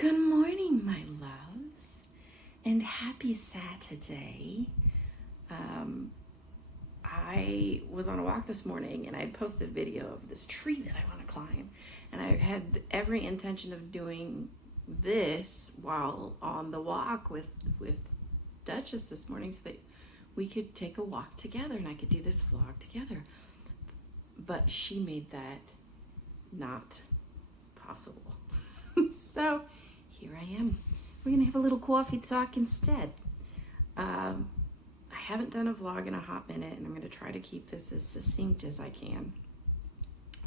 Good morning, my loves, and happy Saturday. I was on a walk this morning and I had posted a video of this tree that I want to climb, and I had every intention of doing this while on the walk with Duchess this morning so that we could take a walk together and I could do this vlog together. But she made that not possible. So here I am. We're gonna have a little coffee talk instead. I haven't done a vlog in a hot minute, and I'm gonna try to keep this as succinct as I can.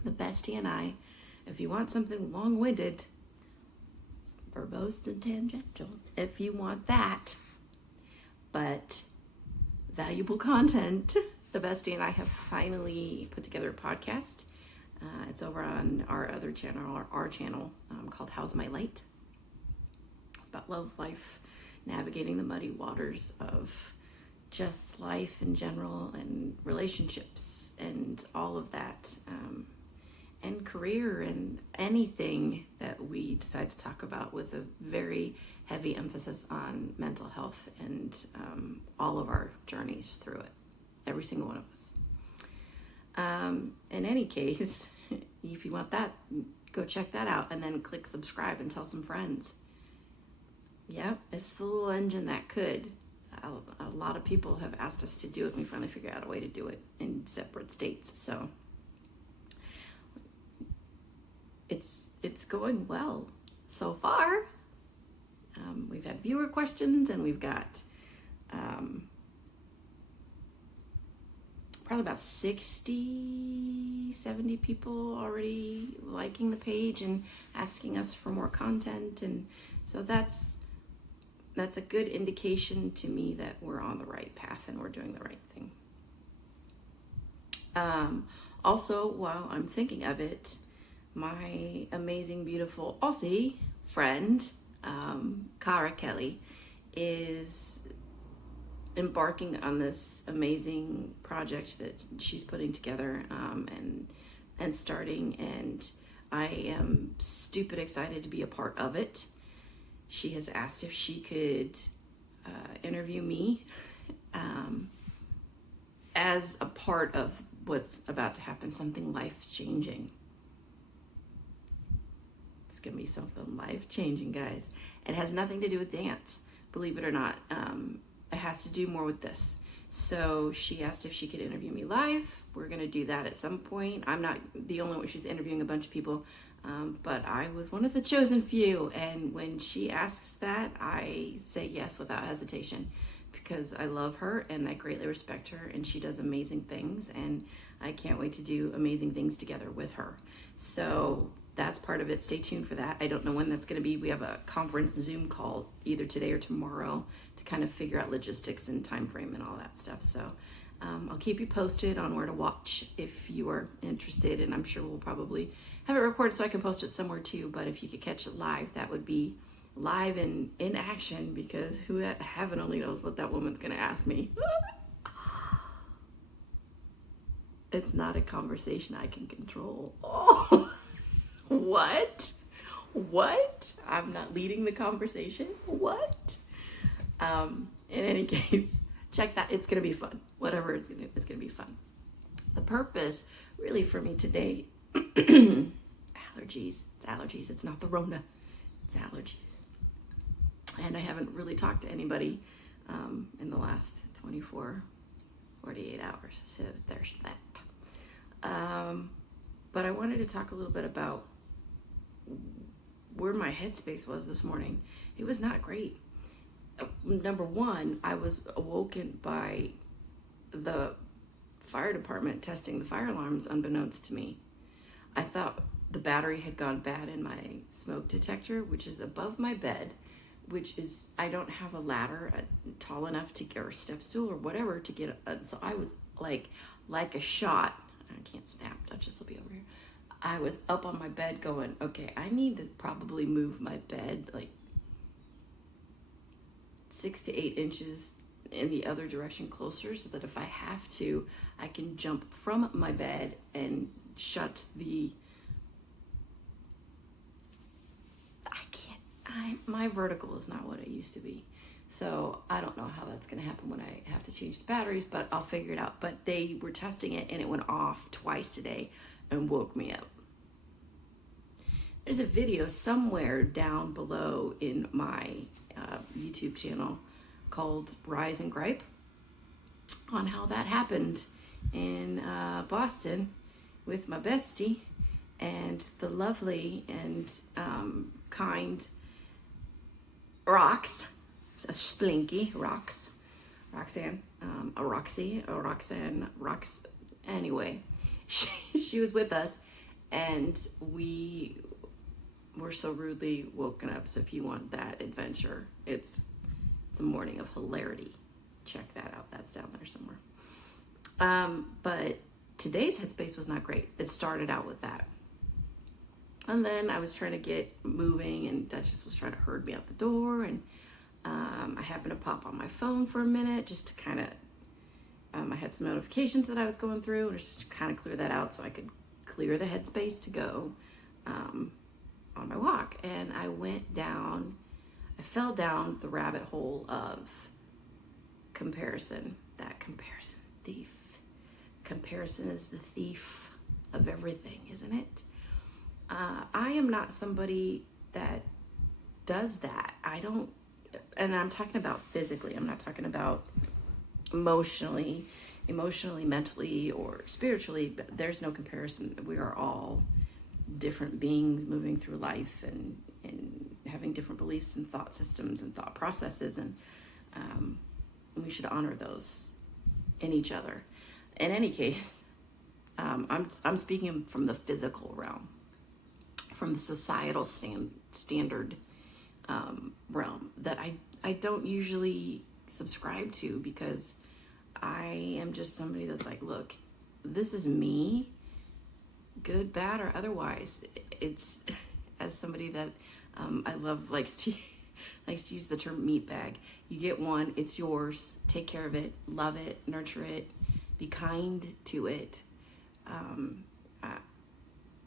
The bestie and I, if you want something long-winded, verbose and tangential, if you want that, but valuable content, the bestie and I have finally put together a podcast. It's over on our other channel, our channel, called How's My Light? About love, life, navigating the muddy waters of just life in general and relationships and all of that, and career and anything that we decide to talk about, with a very heavy emphasis on mental health and all of our journeys through it, every single one of us. In any case, if you want that, go check that out and then click subscribe and tell some friends. Yep, it's the little engine that could. A lot of people have asked us to do it, and we finally figured out a way to do it in separate states. So it's going well so far. We've had viewer questions, and we've got probably about 60, 70 people already liking the page and asking us for more content. And so that's a good indication to me that we're on the right path and we're doing the right thing. Also, while I'm thinking of it, my amazing, beautiful Aussie friend, Cara Kelly, is embarking on this amazing project that she's putting together and starting, and I am stupid excited to be a part of it. She has asked if she could interview me as a part of what's about to happen, something life-changing. It's gonna be something life-changing, guys. It has nothing to do with dance, believe it or not. It has to do more with this. So she asked if she could interview me live. We're gonna do that at some point. I'm not the only one. She's interviewing a bunch of people, but I was one of the chosen few. And when she asks that, I say yes without hesitation, because I love her and I greatly respect her, and she does amazing things, and I can't wait to do amazing things together with her. So that's part of it. Stay tuned for that. I don't know when that's going to be. We have a conference Zoom call either today or tomorrow to kind of figure out logistics and time frame and all that stuff. So I'll keep you posted on where to watch if you are interested, and I'm sure we'll probably have it recorded so I can post it somewhere too. But if you could catch it live, that would be live and in action, because heaven only knows what that woman's going to ask me. It's not a conversation I can control. Oh. What? I'm not leading the conversation? What? In any case, check that. It's gonna be fun. Whatever it's gonna be fun. The purpose really for me today, allergies. It's allergies. It's not the Rona. It's allergies. And I haven't really talked to anybody in the last 48 hours. So there's that. But I wanted to talk a little bit about where my headspace was this morning. It was not great. Number one, I was awoken by the fire department testing the fire alarms unbeknownst to me. I thought the battery had gone bad in my smoke detector, which is above my bed, which is, I don't have a ladder tall enough to get, or a step stool or whatever to get, so I was like a shot. I can't snap, Duchess will be over here. I was up on my bed going, okay, I need to probably move my bed like 6 to 8 inches in the other direction closer, so that if I have to, I can jump from my bed and shut the, I my vertical is not what it used to be. So I don't know how that's going to happen when I have to change the batteries, but I'll figure it out. But they were testing it and it went off twice today and woke me up. There's a video somewhere down below in my YouTube channel called Rise and Gripe on how that happened in Boston with my bestie and the lovely and kind Roxanne, anyway, she was with us, and we were so rudely woken up. So if you want that adventure, it's a morning of hilarity. Check that out. That's down there somewhere. But today's headspace was not great. It started out with that. And then I was trying to get moving, and Duchess was trying to herd me out the door, and I happened to pop on my phone for a minute just to kind of, I had some notifications that I was going through, and just to kind of clear that out so I could clear the headspace to go on my walk. And I fell down the rabbit hole of comparison. That comparison thief. Comparison is the thief of everything, isn't it? I am not somebody that does that. I don't, and I'm talking about physically. I'm not talking about emotionally, mentally, or spiritually. But there's no comparison. We are all different beings moving through life and having different beliefs and thought systems and thought processes, and we should honor those in each other. In any case, I'm speaking from the physical realm, from the societal standard realm that I don't usually subscribe to, because I am just somebody that's like, look, this is me, good, bad, or otherwise. It's, as somebody that I love likes to use the term meat bag. You get one, it's yours. Take care of it, love it, nurture it, be kind to it.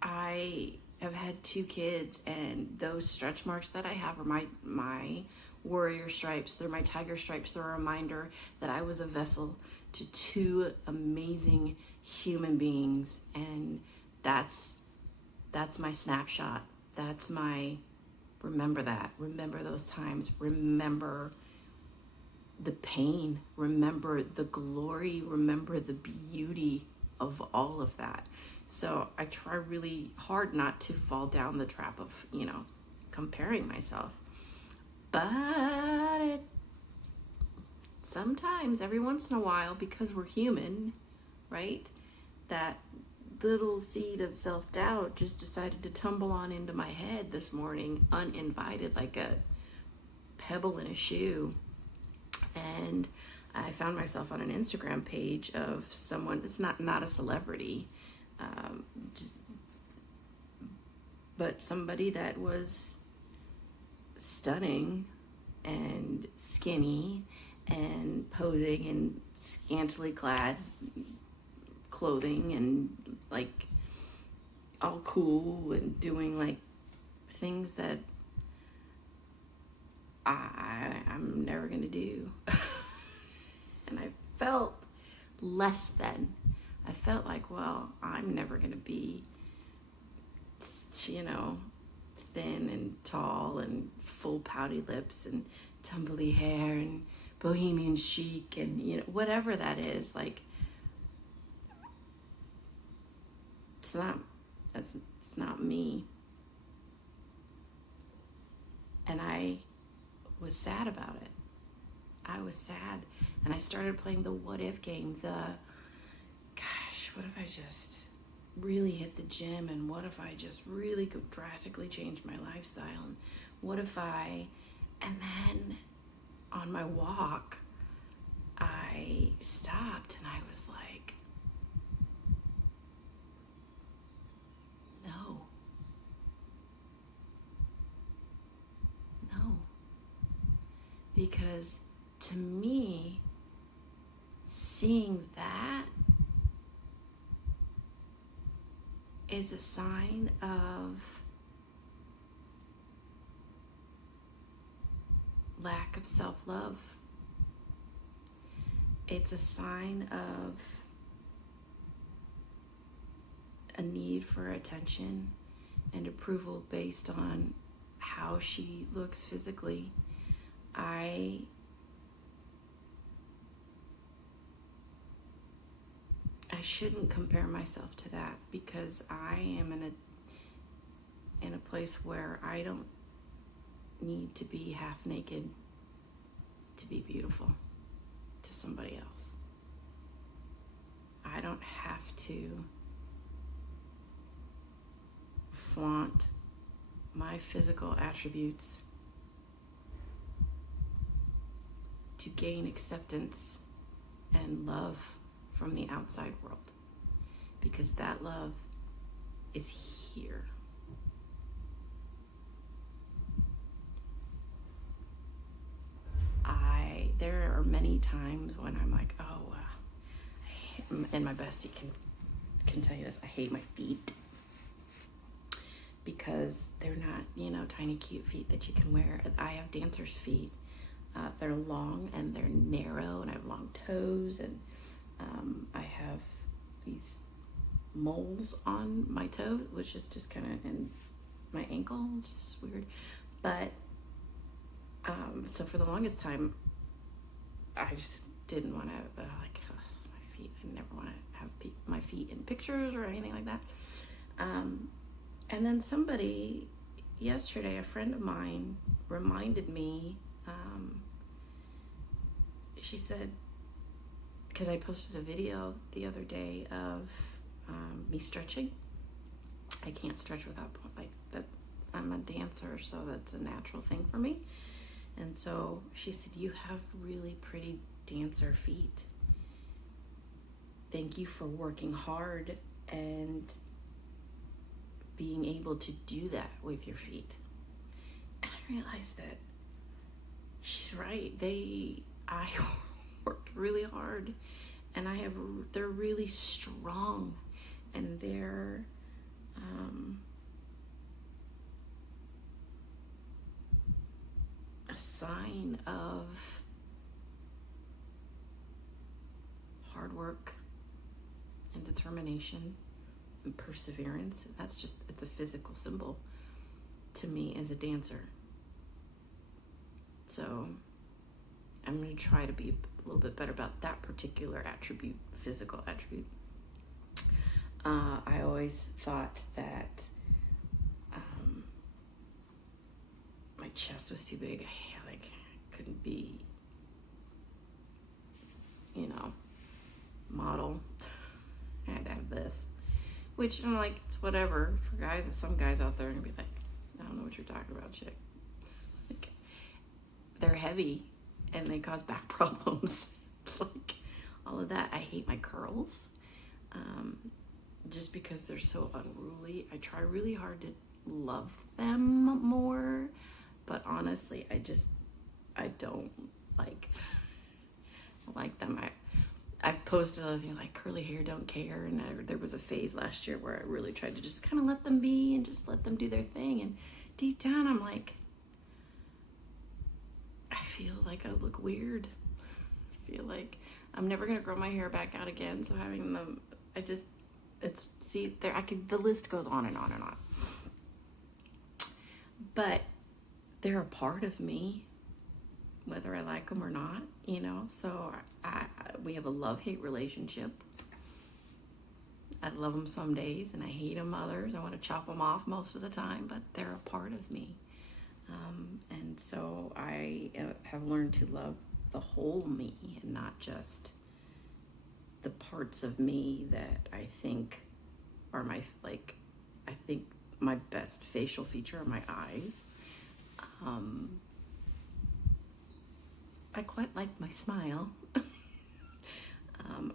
I have had 2 kids, and those stretch marks that I have are my warrior stripes. They're my tiger stripes. They're a reminder that I was a vessel to 2 amazing human beings, and that's my snapshot. That's my remember that. Remember those times. Remember the pain. Remember the glory. Remember the beauty of all of that. So I try really hard not to fall down the trap of, comparing myself. But sometimes, every once in a while, because we're human, right? That little seed of self-doubt just decided to tumble on into my head this morning, uninvited, like a pebble in a shoe. And I found myself on an Instagram page of someone that's not a celebrity, but somebody that was stunning and skinny and posing in scantily clad clothing and like all cool and doing like things that I'm never gonna do. And I felt less than. I felt like, well, I'm never gonna be, thin and tall and full pouty lips and tumbly hair and bohemian chic and whatever that is. Like, it's not me. And I was sad about it. I was sad, and I started playing the what if game. What if I just really hit the gym, and what if I just really could drastically change my lifestyle, and what if and then on my walk I stopped and I was like, no, because to me, seeing that is a sign of lack of self-love. It's a sign of a need for attention and approval based on how she looks physically. I shouldn't compare myself to that, because I am in a place where I don't need to be half naked to be beautiful to somebody else. I don't have to flaunt my physical attributes to gain acceptance and love from the outside world, because that love is here. There are many times when I'm like, and my bestie can tell you this, I hate my feet, because they're not, tiny cute feet that you can wear. I have dancer's feet. They're long and they're narrow, and I have long toes, and I have these moles on my toe, which is just kind of in my ankle, which is weird. But so for the longest time, I just didn't want to my feet. I never want to have my feet in pictures or anything like that. And then somebody yesterday, a friend of mine, reminded me. She said, because I posted a video the other day of me stretching. I can't stretch without that. I'm a dancer, so that's a natural thing for me. And so she said, you have really pretty dancer feet. Thank you for working hard and being able to do that with your feet. And I realized that she's right. I worked really hard, and they're really strong, and they're a sign of hard work and determination and perseverance. It's a physical symbol to me as a dancer. So I'm going to try to be a little bit better about that particular attribute, physical attribute. I always thought that my chest was too big. I couldn't be, model. I had to have this, which I'm like, it's whatever for guys. Some guys out there are gonna be like, I don't know what you're talking about, chick. They're heavy and they cause back problems. All of that. I hate my curls, just because they're so unruly. I try really hard to love them more, but honestly, I don't like them. I've posted other things like curly hair, don't care, and there was a phase last year where I really tried to just kind of let them be and just let them do their thing, and deep down I'm like, I feel like I look weird. I feel like I'm never gonna grow my hair back out again, so having them, the list goes on and on and on. But they're a part of me, whether I like them or not, so we have a love-hate relationship. I love them some days and I hate them others. I want to chop them off most of the time, but they're a part of me. And so I have learned to love the whole me and not just the parts of me that I think are I think my best facial feature are my eyes. I quite like my smile.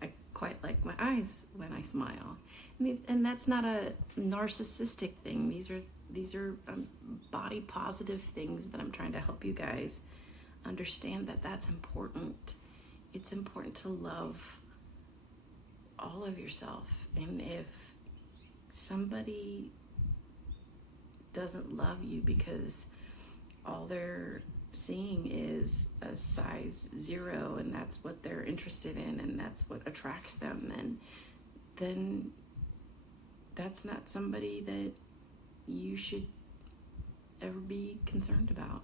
I quite like my eyes when I smile. And that's not a narcissistic thing. These are body positive things that I'm trying to help you guys understand that that's important. It's important to love all of yourself. And if somebody doesn't love you because all they're seeing is a size 0, and that's what they're interested in, and that's what attracts them, and then that's not somebody that you should ever be concerned about.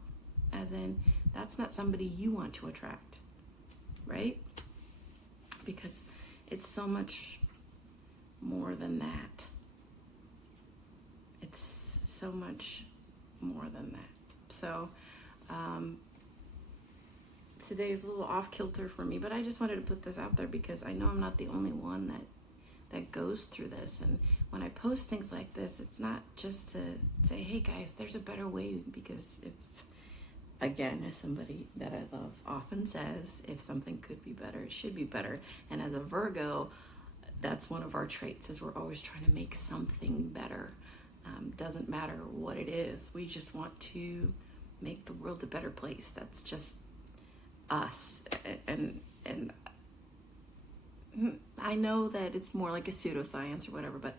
As in, that's not somebody you want to attract, right? Because it's so much more than that. It's so much more than that. So, today is a little off kilter for me, but I just wanted to put this out there because I know I'm not the only one that goes through this. And when I post things like this, it's not just to say, hey guys, there's a better way, because if, again, as somebody that I love often says, if something could be better, it should be better. And as a Virgo, that's one of our traits, is we're always trying to make something better. Doesn't matter what it is. We just want to make the world a better place. That's just us. And I know that it's more like a pseudoscience or whatever, but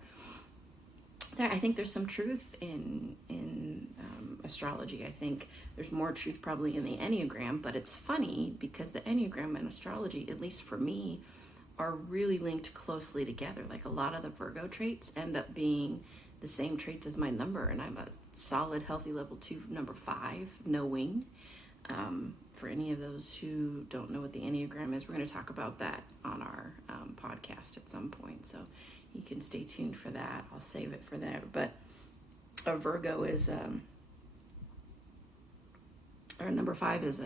I think there's some truth in astrology. I think there's more truth probably in the Enneagram, but it's funny because the Enneagram and astrology, at least for me, are really linked closely together. Like a lot of the Virgo traits end up being the same traits as my number, and I'm a solid, healthy level 2, number 5, knowing. For any of those who don't know what the Enneagram is, we're going to talk about that on our podcast at some point, so you can stay tuned for that. I'll save it for that. But a Virgo is, or number 5 is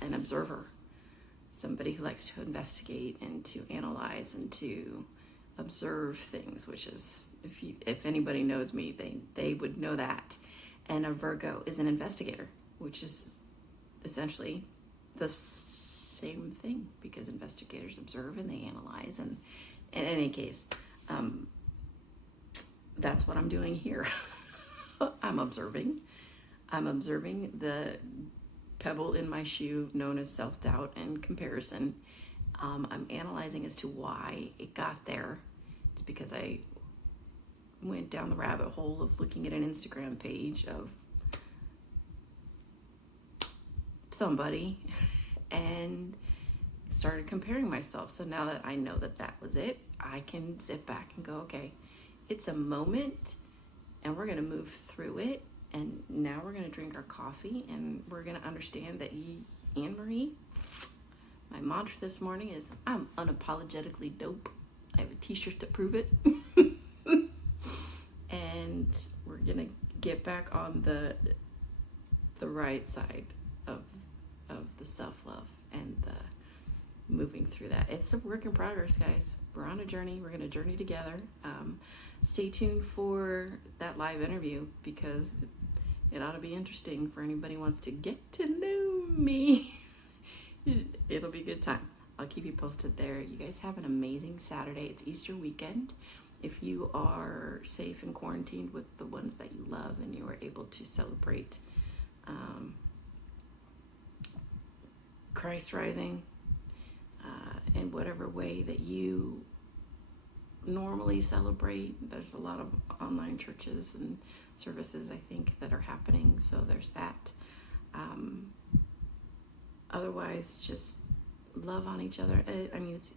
an observer, somebody who likes to investigate and to analyze and to observe things, which is, if anybody knows me, they would know that. And a Virgo is an investigator, which is essentially the same thing, because investigators observe and they analyze. And in any case, that's what I'm doing here. I'm observing the pebble in my shoe known as self-doubt and comparison. I'm analyzing as to why it got there. It's because I went down the rabbit hole of looking at an Instagram page of somebody and started comparing myself. So now that I know that that was it, I can sit back and go, okay, it's a moment and we're going to move through it. And now we're going to drink our coffee and we're going to understand that Anne-Marie, my mantra this morning is, I'm unapologetically dope. I have a t-shirt to prove it. And we're going to get back on the right side of the self-love and the moving through that. It's a work in progress, guys. We're on a journey. We're going to journey together. Stay tuned for that live interview, because it ought to be interesting for anybody who wants to get to know me. It'll be a good time. I'll keep you posted there. You guys have an amazing Saturday. It's Easter weekend. If you are safe and quarantined with the ones that you love and you are able to celebrate Christ rising in whatever way that you normally celebrate. There's a lot of online churches and services, I think, that are happening, so there's that. Otherwise, just love on each other. I mean, it's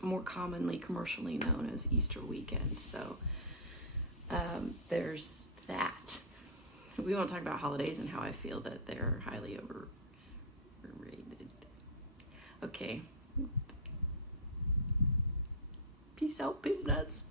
more commonly commercially known as Easter weekend, so there's that. We won't talk about holidays and how I feel that they're highly overrated. Okay. Peace out, pimp nuts.